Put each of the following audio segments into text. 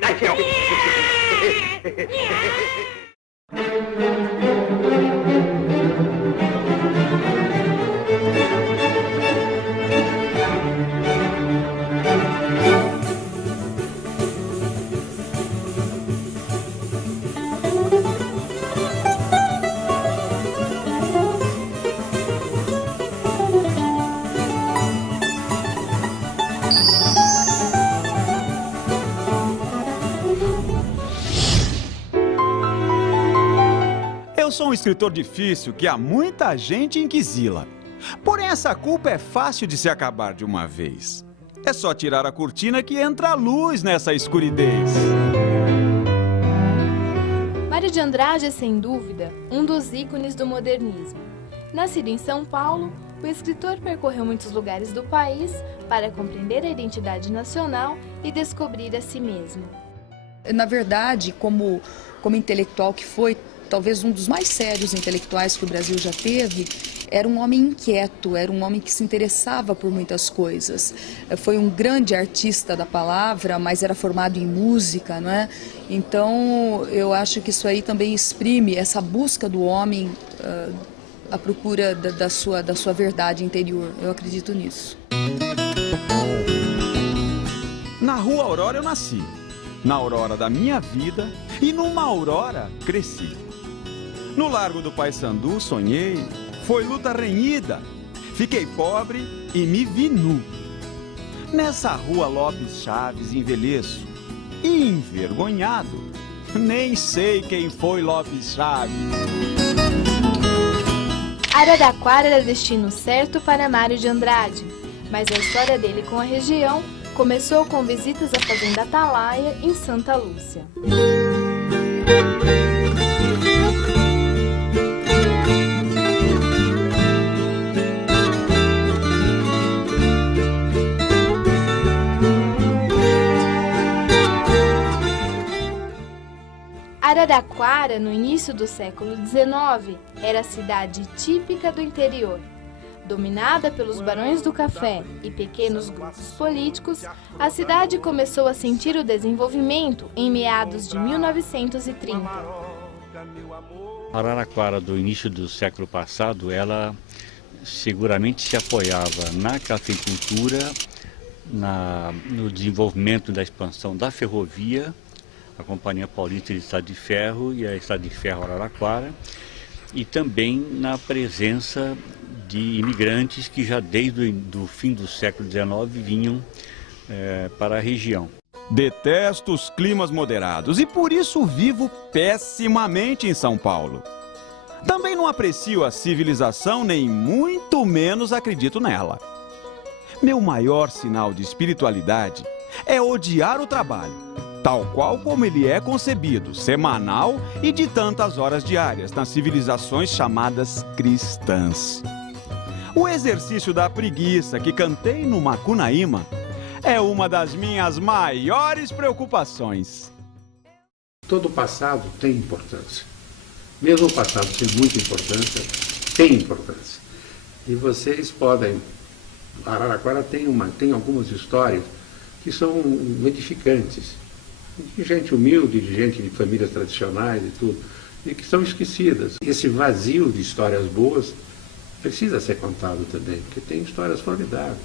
Nasceu. Eu sou um escritor difícil que há muita gente inquisila. Porém, essa culpa é fácil de se acabar de uma vez. É só tirar a cortina que entra a luz nessa escuridez. Mário de Andrade é, sem dúvida, um dos ícones do modernismo. Nascido em São Paulo, o escritor percorreu muitos lugares do país para compreender a identidade nacional e descobrir a si mesmo. Na verdade, como intelectual que foi, talvez um dos mais sérios intelectuais que o Brasil já teve, era um homem inquieto, era um homem que se interessava por muitas coisas. Foi um grande artista da palavra, mas era formado em música, não é? Então, eu acho que isso aí também exprime essa busca do homem à procura da sua verdade interior. Eu acredito nisso. Na Rua Aurora eu nasci, na aurora da minha vida e numa aurora cresci. No Largo do Paissandu sonhei, foi luta renhida, fiquei pobre e me vi nu. Nessa Rua Lopes Chaves envelheço, e envergonhado, nem sei quem foi Lopes Chaves. Araraquara era destino certo para Mário de Andrade, mas a história dele com a região começou com visitas à Fazenda Atalaia, em Santa Lúcia. Araraquara, no início do século XIX, era a cidade típica do interior. Dominada pelos barões do café e pequenos grupos políticos, a cidade começou a sentir o desenvolvimento em meados de 1930. Araraquara, do início do século passado, ela seguramente se apoiava na cafeicultura, no desenvolvimento da expansão da ferrovia, a Companhia Paulista de Estrada de Ferro e a Estrada de Ferro Araraquara, e também na presença de imigrantes que já desde o fim do século XIX vinham para a região. Detesto os climas moderados e por isso vivo pessimamente em São Paulo. Também não aprecio a civilização, nem muito menos acredito nela. Meu maior sinal de espiritualidade é odiar o trabalho, tal qual como ele é concebido, semanal e de tantas horas diárias, nas civilizações chamadas cristãs. O exercício da preguiça que cantei no Macunaíma é uma das minhas maiores preocupações. Todo passado tem importância. Mesmo o passado sem muita importância, tem importância. E vocês podem... Araraquara tem algumas histórias que são edificantes. De gente humilde, de gente de famílias tradicionais e tudo, e que são esquecidas. Esse vazio de histórias boas precisa ser contado também, porque tem histórias formidáveis.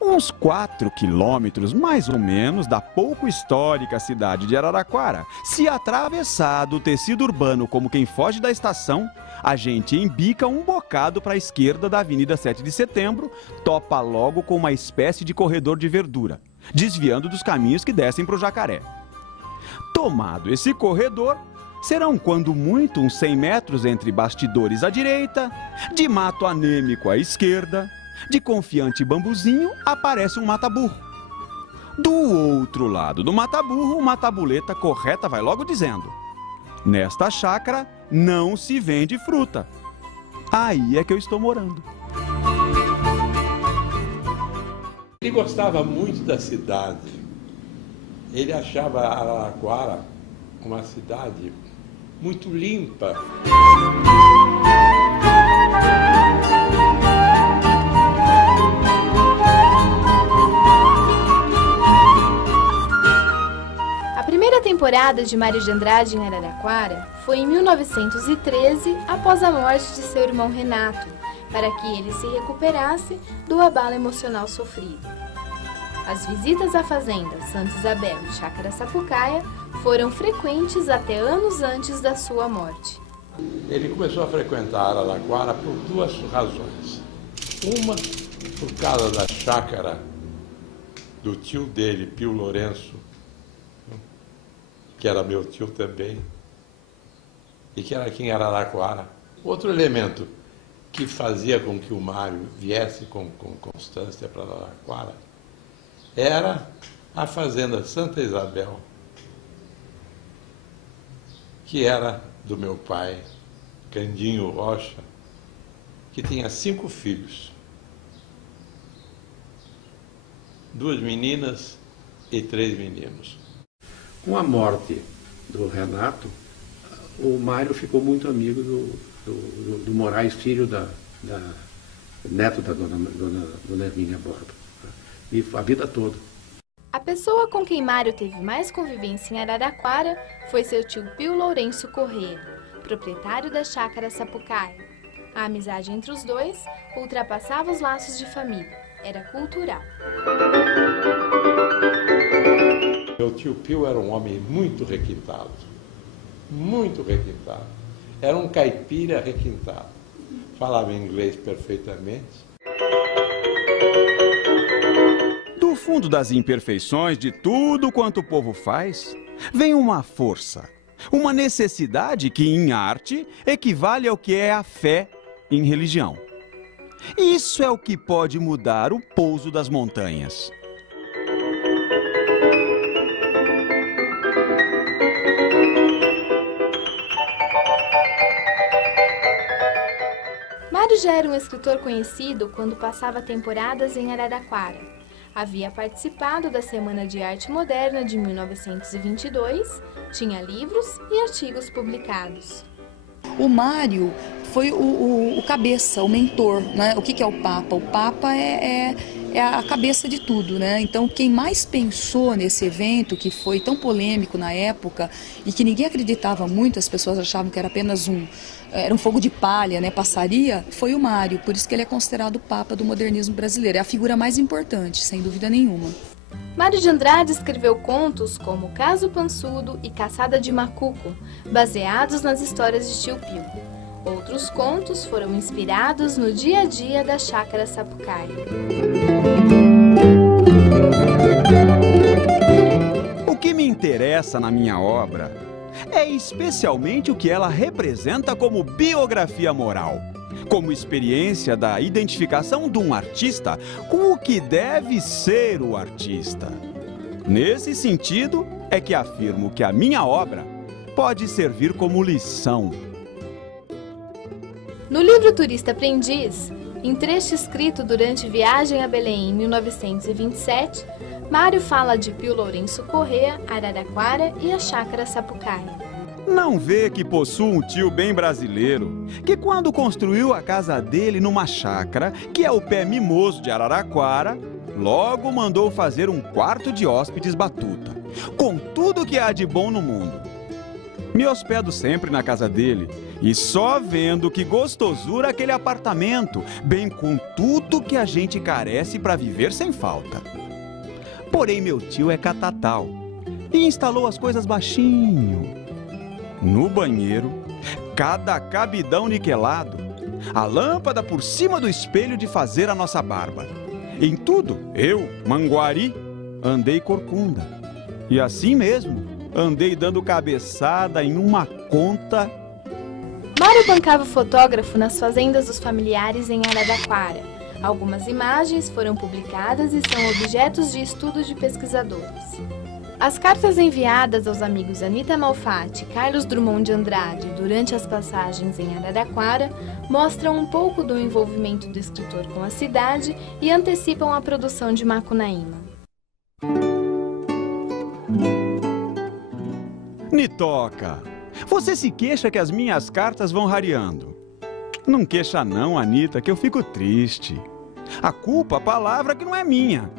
Uns 4 quilômetros, mais ou menos, da pouco histórica cidade de Araraquara, se atravessar do tecido urbano como quem foge da estação, a gente embica um bocado para a esquerda da Avenida 7 de Setembro, topa logo com uma espécie de corredor de verdura, desviando dos caminhos que descem para o Jacaré. Tomado esse corredor, serão quando muito uns 100 metros entre bastidores à direita, de mato anêmico à esquerda, de confiante bambuzinho aparece um mata-burro. Do outro lado do mata-burro, uma tabuleta correta vai logo dizendo: nesta chácara não se vende fruta. Aí é que eu estou morando. Ele gostava muito da cidade. Ele achava Araraquara uma cidade muito limpa. temporada de Mário de Andrade em Araraquara foi em 1913, após a morte de seu irmão Renato, para que ele se recuperasse do abalo emocional sofrido. As visitas à fazenda Santa Isabel e Chácara Sapucaia foram frequentes até anos antes da sua morte. Ele começou a frequentar Araraquara por duas razões. Uma, por causa da chácara do tio dele, Pio Lourenço, que era meu tio também, e que era aqui em Araraquara. Outro elemento que fazia com que o Mário viesse com constância para Araraquara era a fazenda Santa Isabel, que era do meu pai, Candinho Rocha, que tinha 5 filhos, 2 meninas e 3 meninos. Com a morte do Renato, o Mário ficou muito amigo do Moraes, filho neto da dona Hermínia Borba, e a vida toda. A pessoa com quem Mário teve mais convivência em Araraquara foi seu tio Pio Lourenço Corrêa, proprietário da Chácara Sapucaia. A amizade entre os dois ultrapassava os laços de família, era cultural. Meu tio Pio era um homem muito requintado, muito requintado. Era um caipira requintado. Falava inglês perfeitamente. Do fundo das imperfeições de tudo quanto o povo faz, vem uma força, uma necessidade que em arte equivale ao que é a fé em religião. Isso é o que pode mudar o pouso das montanhas. Mário já era um escritor conhecido quando passava temporadas em Araraquara. Havia participado da Semana de Arte Moderna de 1922, tinha livros e artigos publicados. O Mário foi o cabeça, o mentor, né? O que é o Papa? O Papa é a cabeça de tudo, né? Então, quem mais pensou nesse evento, que foi tão polêmico na época e que ninguém acreditava muito, as pessoas achavam que era apenas era um fogo de palha, né? Passaria, foi o Mário. Por isso que ele é considerado o Papa do modernismo brasileiro. É a figura mais importante, sem dúvida nenhuma. Mário de Andrade escreveu contos como Caso Pançudo e Caçada de Macuco, baseados nas histórias de tio Pio. Outros contos foram inspirados no dia a dia da Chácara Sapucaia. O que me interessa na minha obra é especialmente o que ela representa como biografia moral, como experiência da identificação de um artista com o que deve ser o artista. Nesse sentido, é que afirmo que a minha obra pode servir como lição. No livro Turista Aprendiz, em trecho escrito durante viagem a Belém em 1927, Mário fala de Pio Lourenço Corrêa, Araraquara e a Chácara Sapucaia. Não vê que possuo um tio bem brasileiro, que quando construiu a casa dele numa chácara, que é o pé mimoso de Araraquara, logo mandou fazer um quarto de hóspedes batuta, com tudo que há de bom no mundo. Me hospedo sempre na casa dele, e só vendo que gostosura aquele apartamento, bem com tudo que a gente carece para viver sem falta. Porém, meu tio é catatal e instalou as coisas baixinho. No banheiro, cada cabidão niquelado, a lâmpada por cima do espelho de fazer a nossa barba. Em tudo, eu, Manguari, andei corcunda. E assim mesmo, andei dando cabeçada em uma conta. Mário bancava fotógrafo nas fazendas dos familiares em Araraquara. Algumas imagens foram publicadas e são objetos de estudo de pesquisadores. As cartas enviadas aos amigos Anita Malfatti e Carlos Drummond de Andrade durante as passagens em Araraquara mostram um pouco do envolvimento do escritor com a cidade e antecipam a produção de Macunaíma. Nitoca, você se queixa que as minhas cartas vão rareando. Não queixa não, Anita, que eu fico triste. A culpa, a palavra que não é minha.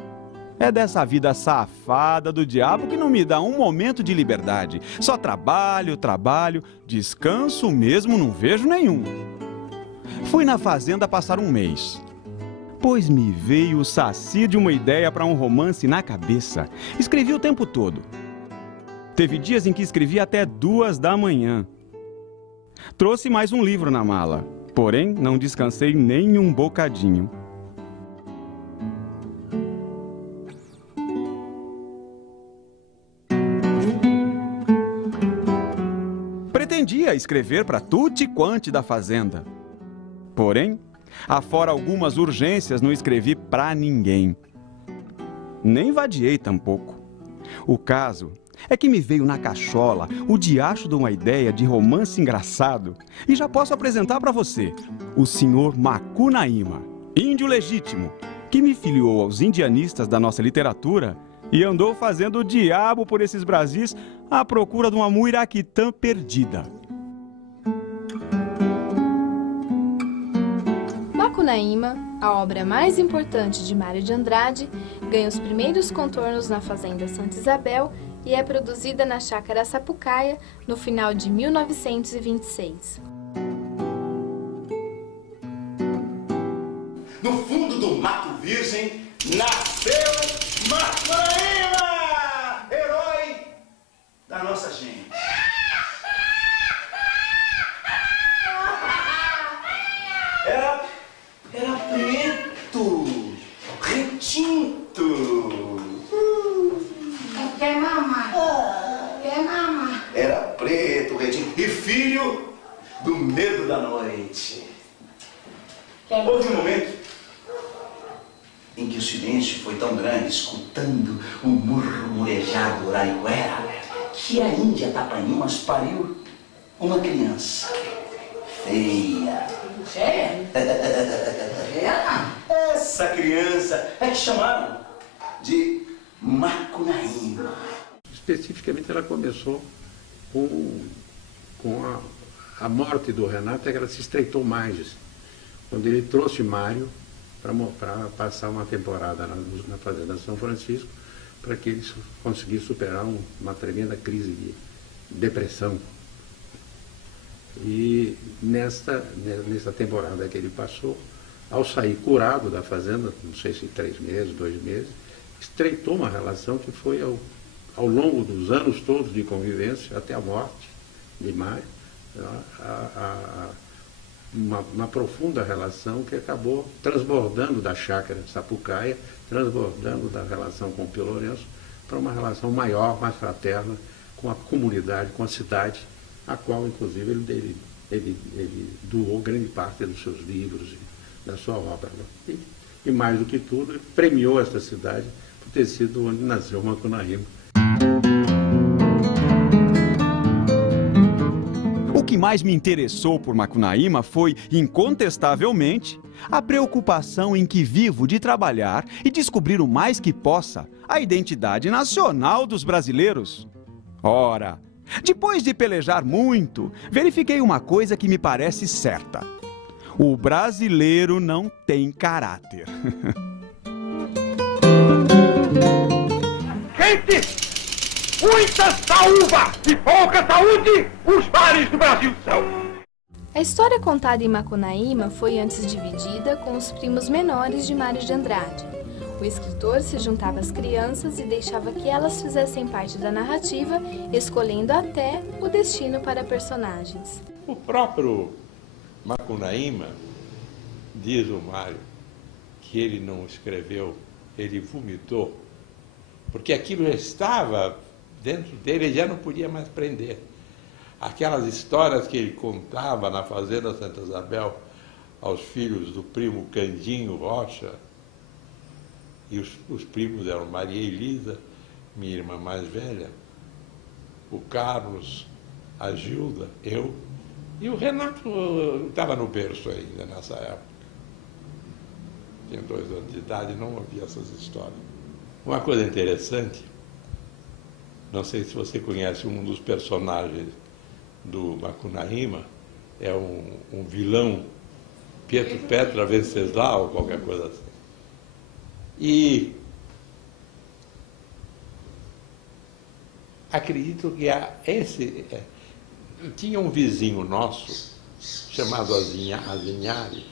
É dessa vida safada do diabo que não me dá um momento de liberdade. Só trabalho, trabalho, descanso mesmo não vejo nenhum. Fui na fazenda passar um mês, pois me veio o saci de uma ideia para um romance na cabeça. Escrevi o tempo todo. Teve dias em que escrevi até 2 da manhã. Trouxe mais um livro na mala, porém não descansei nem um bocadinho. Pretendia escrever para tutti quanti da fazenda. Porém, afora algumas urgências, não escrevi para ninguém. Nem vadiei tampouco. O caso é que me veio na cachola o diacho de uma ideia de romance engraçado e já posso apresentar para você o senhor Macunaíma, índio legítimo, que me filiou aos indianistas da nossa literatura e andou fazendo o diabo por esses Brasis à procura de uma muiraquitã perdida. Macunaíma, a obra mais importante de Mário de Andrade, ganha os primeiros contornos na Fazenda Santa Isabel e é produzida na Chácara Sapucaia no final de 1926. No fundo do Mato Virgem nasceu Macunaíma, herói da nossa gente. Era preto, retinto. Quer mamar? Quer mamar? Era preto, retinto e filho do medo da noite. Houve um momento em que o silêncio foi tão grande, escutando o murmurejar do Uraricuera, que a Índia Tapanímas pariu uma criança feia. Sério? Essa criança é que chamaram de Macunaíma. Especificamente, ela começou com a morte do Renato, é que ela se estreitou mais. Quando ele trouxe Mário para passar uma temporada na Fazenda São Francisco, para que ele conseguisse superar uma tremenda crise de depressão. E nesta temporada que ele passou, ao sair curado da fazenda, não sei se 3 meses, 2 meses, estreitou uma relação que foi ao longo dos anos todos de convivência, até a morte de Mário, uma profunda relação que acabou transbordando da chácara Sapucaia, transbordando da relação com o Pio Lourenço, para uma relação maior, mais fraterna, com a comunidade, com a cidade, a qual, inclusive, ele doou grande parte dos seus livros e da sua obra. E mais do que tudo, ele premiou esta cidade por ter sido onde nasceu Macunaíma. O que mais me interessou por Macunaíma foi, incontestavelmente, a preocupação em que vivo de trabalhar e descobrir o mais que possa a identidade nacional dos brasileiros. Ora, depois de pelejar muito, verifiquei uma coisa que me parece certa. O brasileiro não tem caráter. Gente, muita saúva e pouca saúde, os mares do Brasil são. A história contada em Macunaíma foi antes dividida com os primos menores de Mário de Andrade. O escritor se juntava às crianças e deixava que elas fizessem parte da narrativa, escolhendo até o destino para personagens. O próprio Macunaíma, diz o Mário, que ele não escreveu, ele vomitou, porque aquilo já estava dentro dele, ele já não podia mais prender. Aquelas histórias que ele contava na Fazenda Santa Isabel aos filhos do primo Candinho Rocha, e os primos eram Maria Elisa, minha irmã mais velha, o Carlos, a Gilda, eu, e o Renato estava no berço ainda nessa época. Tinha 2 anos de idade e não ouvia essas histórias. Uma coisa interessante, não sei se você conhece um dos personagens do Macunaíma, é um vilão, Pietro Petra Venceslau, ou qualquer coisa assim. E acredito que tinha um vizinho nosso, chamado Azinhari,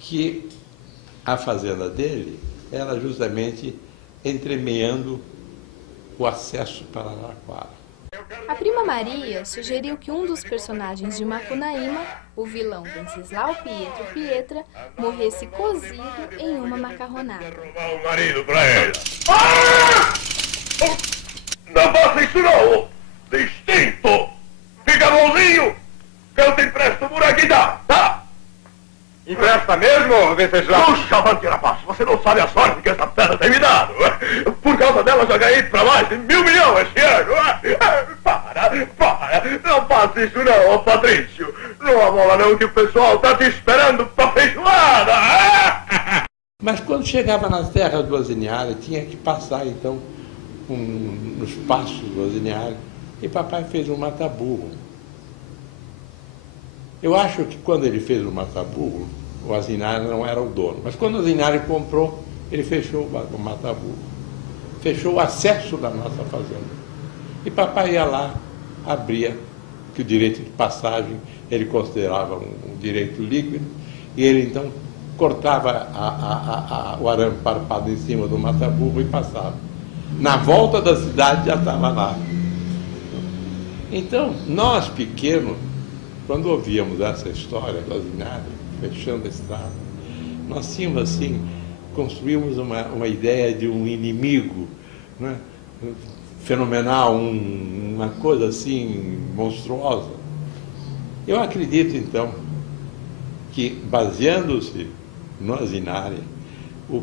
que a fazenda dele era justamente entremeando o acesso para Araraquara. A prima Maria sugeriu que um dos personagens de Macunaíma, o vilão Venceslau Pietro Pietra, morresse cozido em uma macarronada. O marido pra ela. Ah! Não faça isso não! Distinto! Fica bonzinho! Que eu te empresto por aqui, tá? Empresta mesmo, Venceslau? Puxa, Bandeira rapaz, você não sabe a sorte que essa pedra tem me dado. Por causa dela já ganhei pra mais de 1.000 milhões esse ano. Para, não faça isso não, Patrício. Não amola não que o pessoal tá te esperando pra feijoada. Mas quando chegava nas terras do Azinhari, tinha que passar então nos passos do Azinhari, e papai fez um mataburro. Eu acho que quando ele fez o mataburro, o Azinhari não era o dono. Mas quando o Azinhari comprou, ele fechou o mataburro. Fechou o acesso da nossa fazenda. E papai ia lá, abria, que o direito de passagem ele considerava um direito líquido, e ele então cortava o arame farpado em cima do mataburro e passava. Na volta da cidade já estava lá. Então, nós pequenos, quando ouvíamos essa história do Azinhari, fechando a estrada, nós tínhamos assim, construímos uma ideia de um inimigo, né, fenomenal, uma coisa assim monstruosa. Eu acredito então que, baseando-se no Azinhari, o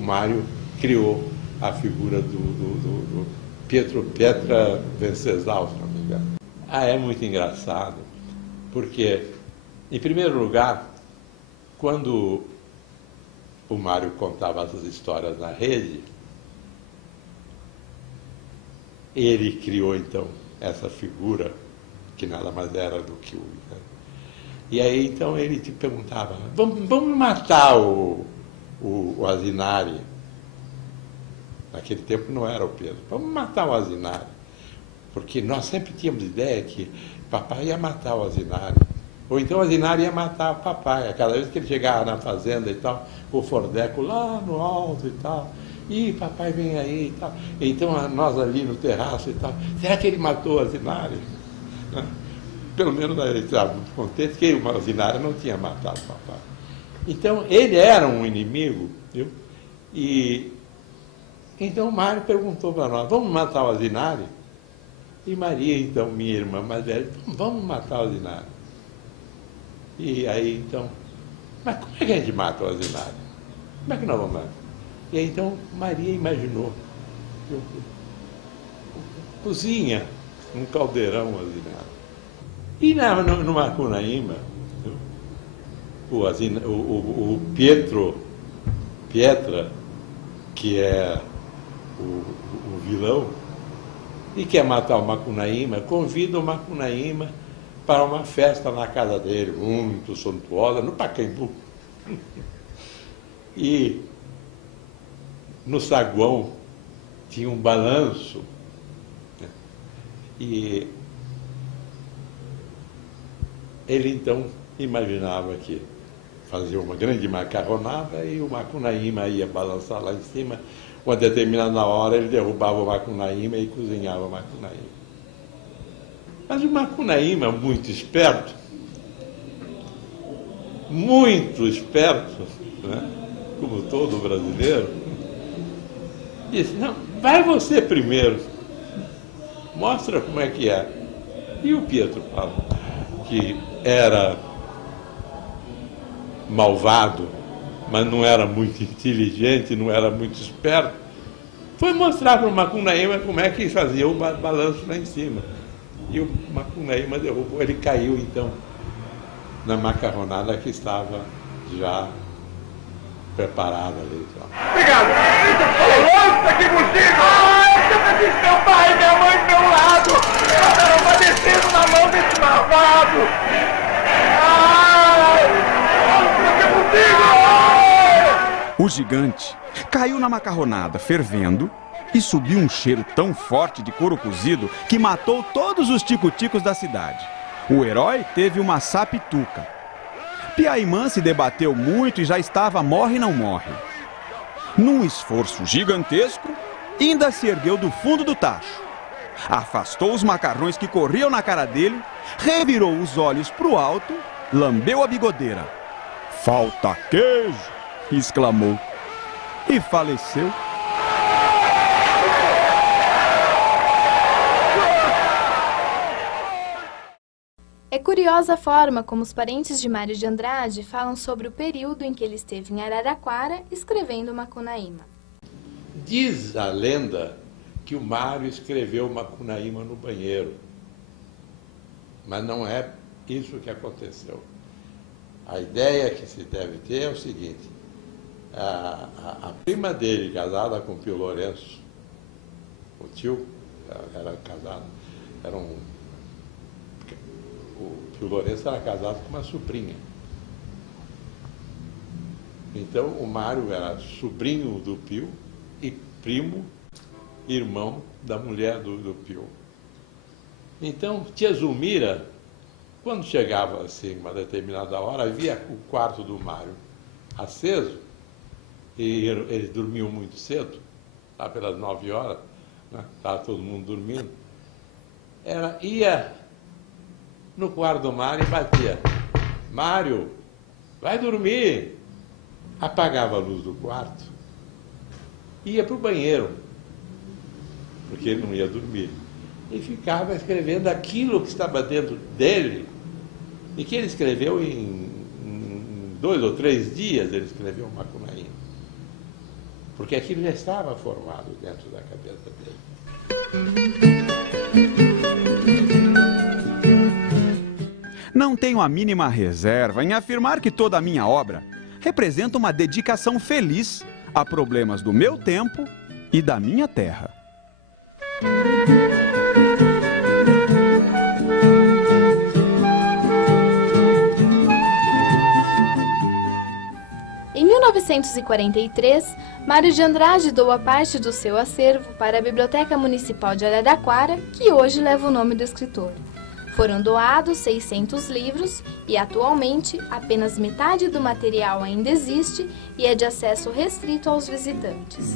Mário criou a figura do Pietra Venceslau, se não me engano. É muito engraçado, porque, em primeiro lugar, quando o Mário contava essas histórias na rede, ele criou, então, essa figura, que nada mais era do que o... E aí, então, ele te perguntava, vamos matar o Azinhari. Naquele tempo não era o Pedro. Vamos matar o Azinhari. Porque nós sempre tínhamos ideia que papai ia matar o Azinhari. Ou então o Azinhari ia matar o papai. Cada vez que ele chegava na fazenda e tal, o Fordeco lá no alto e tal. Ih, papai vem aí e tal. Então nós ali no terraço e tal. Será que ele matou o Azinhari? Pelo menos ele estava muito contente que o Azinhari não tinha matado o papai. Então ele era um inimigo, viu? E então o Mário perguntou para nós, vamos matar o Azinhari? E Maria, então, minha irmã mais velha, vamos matar o Azinhari. E aí, então, mas como é que a gente mata o Azinhari? Como é que nós vamos matar? E aí, então, Maria imaginou, cozinha um caldeirão o Azinhari. E no Macunaíma, o Pietra, que é o vilão, e quer matar o Macunaíma, convida o Macunaíma para uma festa na casa dele, muito suntuosa, no Pacaembu. E no saguão tinha um balanço, né? E ele então imaginava que fazia uma grande macarronada e o Macunaíma ia balançar lá em cima. Uma determinada hora ele derrubava o Macunaíma e cozinhava o Macunaíma. Mas o Macunaíma, muito esperto, né? Como todo brasileiro, disse, não, vai você primeiro, mostra como é que é. E o Pietro Palo, que era malvado, mas não era muito inteligente, não era muito esperto, foi mostrar para o Macunaíma como é que fazia o balanço lá em cima. E o Macunaíma derrubou, ele caiu então na macarronada que estava já preparada ali. Obrigado! Lança aqui contigo! Ai, eu meu pai e minha mãe do meu lado! Eu quero padecendo na mão desse malvado! O gigante caiu na macarronada fervendo E subiu um cheiro tão forte de couro cozido que matou todos os tico-ticos da cidade. O herói teve uma sapituca. Piaimã se debateu muito e já estava morre não morre. Num esforço gigantesco, ainda se ergueu do fundo do tacho. Afastou os macarrões que corriam na cara dele, revirou os olhos para o alto, lambeu a bigodeira. "Falta queijo!" exclamou. E faleceu. É curiosa a forma como os parentes de Mário de Andrade falam sobre o período em que ele esteve em Araraquara escrevendo Macunaíma. Diz a lenda que o Mário escreveu Macunaíma no banheiro. Mas não é isso que aconteceu. A ideia que se deve ter é o seguinte: a prima dele, casada com o Pio Lourenço, o tio era casado, o Pio Lourenço era casado com uma sobrinha. Então o Mário era sobrinho do Pio e primo, irmão da mulher do Pio. Então, tia Zulmira, quando chegava assim, uma determinada hora, via o quarto do Mário aceso, e eles dormiam muito cedo, lá pelas 9 horas, né? Estava todo mundo dormindo. Ela ia no quarto do Mário e batia: "Mário, vai dormir!" Apagava a luz do quarto, ia para o banheiro, porque ele não ia dormir, e ficava escrevendo aquilo que estava dentro dele, e que ele escreveu em 2 ou 3 dias. Ele escreveu Macunaíma, porque aquilo já estava formado dentro da cabeça dele. Não tenho a mínima reserva em afirmar que toda a minha obra representa uma dedicação feliz a problemas do meu tempo e da minha terra. Em 1943, Mário de Andrade doa parte do seu acervo para a Biblioteca Municipal de Araraquara, que hoje leva o nome do escritor. Foram doados 600 livros e, atualmente, apenas metade do material ainda existe e é de acesso restrito aos visitantes.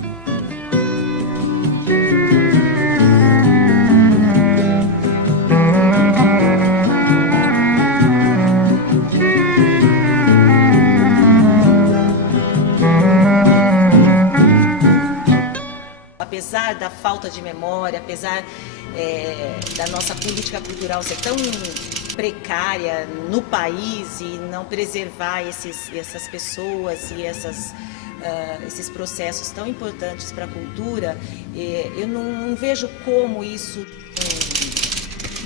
Apesar da falta de memória, apesar da nossa política cultural ser tão precária no país e não preservar essas pessoas e esses processos tão importantes para a cultura, eu não vejo como isso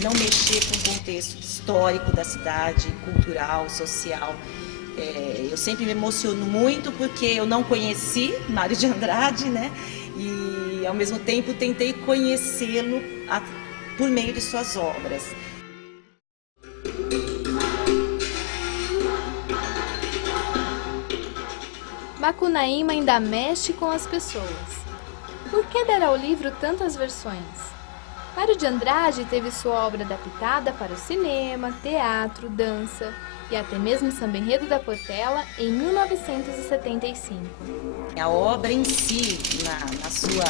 não mexer com o contexto histórico da cidade, cultural, social. Eu sempre me emociono muito porque eu não conheci Mário de Andrade, né? E, ao mesmo tempo, tentei conhecê-lo por meio de suas obras. Macunaíma ainda mexe com as pessoas. Por que der ao livro tantas versões? Mário de Andrade teve sua obra adaptada para o cinema, teatro, dança e até mesmo Samba Enredo da Portela em 1975. A obra em si, na sua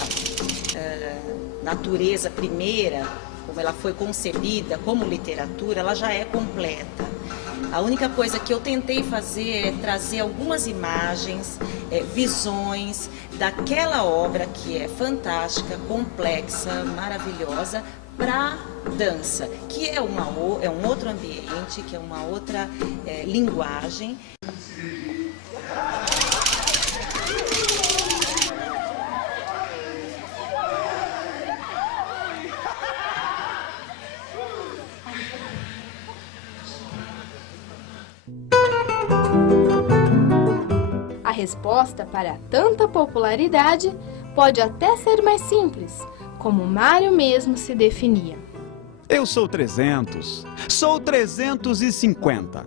natureza primeira, como ela foi concebida como literatura, ela já é completa. A única coisa que eu tentei fazer é trazer algumas imagens, visões daquela obra que é fantástica, complexa, maravilhosa, para dança, que é um outro ambiente, que é uma outra linguagem. A resposta para tanta popularidade pode até ser mais simples, como Mário mesmo se definia. Eu sou 300, sou 350,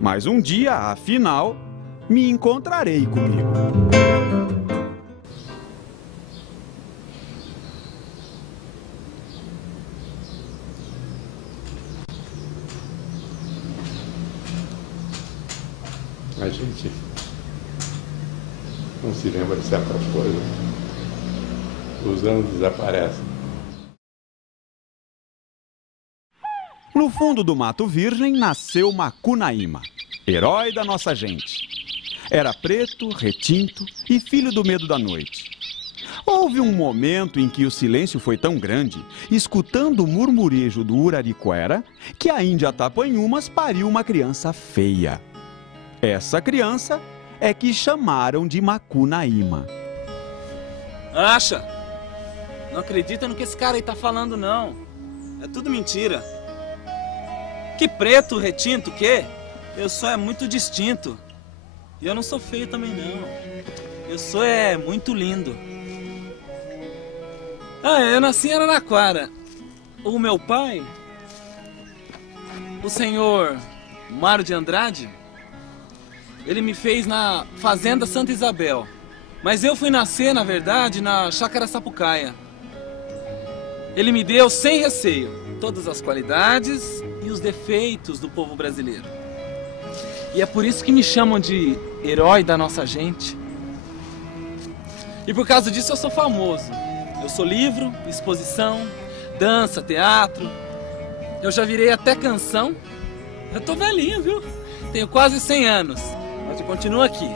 mas um dia, afinal, me encontrarei comigo. A gente não se lembra de certas coisas. Os anos desaparecem. No fundo do Mato Virgem nasceu Macunaíma, herói da nossa gente. Era preto, retinto e filho do medo da noite. Houve um momento em que o silêncio foi tão grande, escutando o murmurejo do Uraricuera, que a Índia Tapanhumas pariu uma criança feia. Essa criança é que chamaram de Macunaíma. Acha? Não acredita no que esse cara aí tá falando, não. É tudo mentira. Que preto, retinto, o quê? Eu sou muito distinto. E eu não sou feio também, não. Eu sou muito lindo. Eu nasci em Araraquara. O meu pai, o senhor Mário de Andrade, ele me fez na Fazenda Santa Isabel. Mas eu fui nascer, na verdade, na Chácara Sapucaia. Ele me deu sem receio todas as qualidades e os defeitos do povo brasileiro. E é por isso que me chamam de herói da nossa gente. E por causa disso eu sou famoso. Eu sou livro, exposição, dança, teatro. Eu já virei até canção. Eu tô velhinho, viu? Tenho quase 100 anos, mas eu continuo aqui.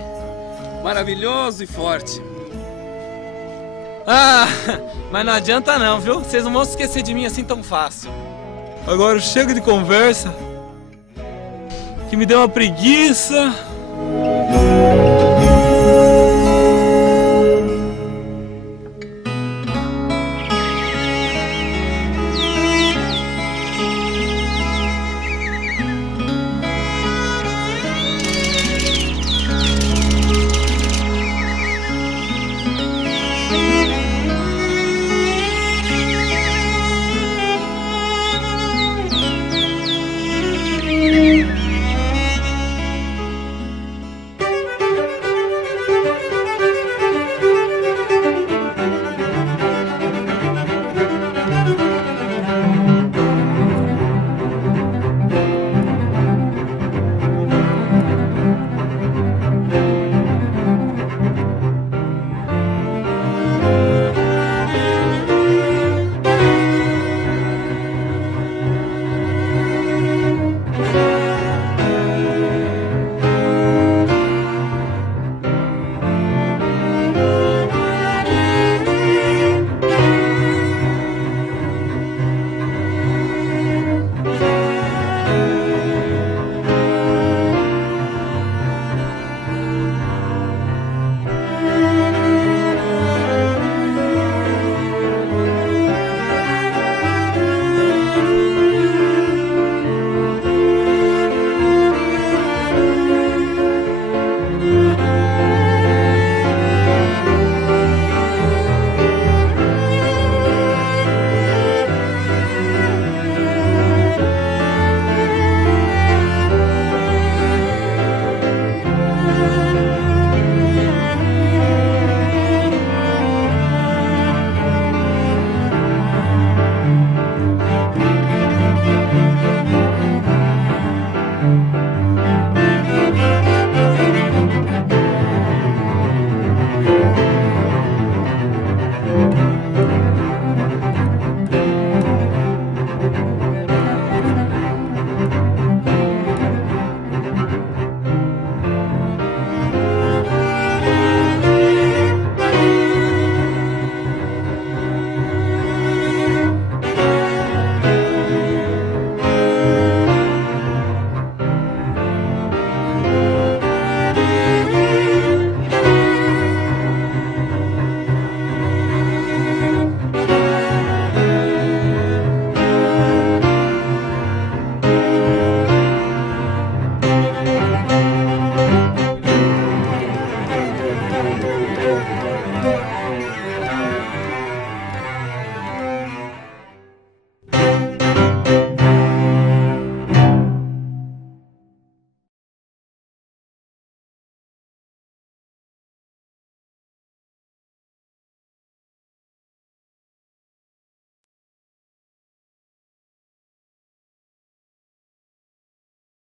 Maravilhoso e forte. Mas não adianta não, viu? Vocês não vão se esquecer de mim assim tão fácil. Agora chega de conversa, que me deu uma preguiça.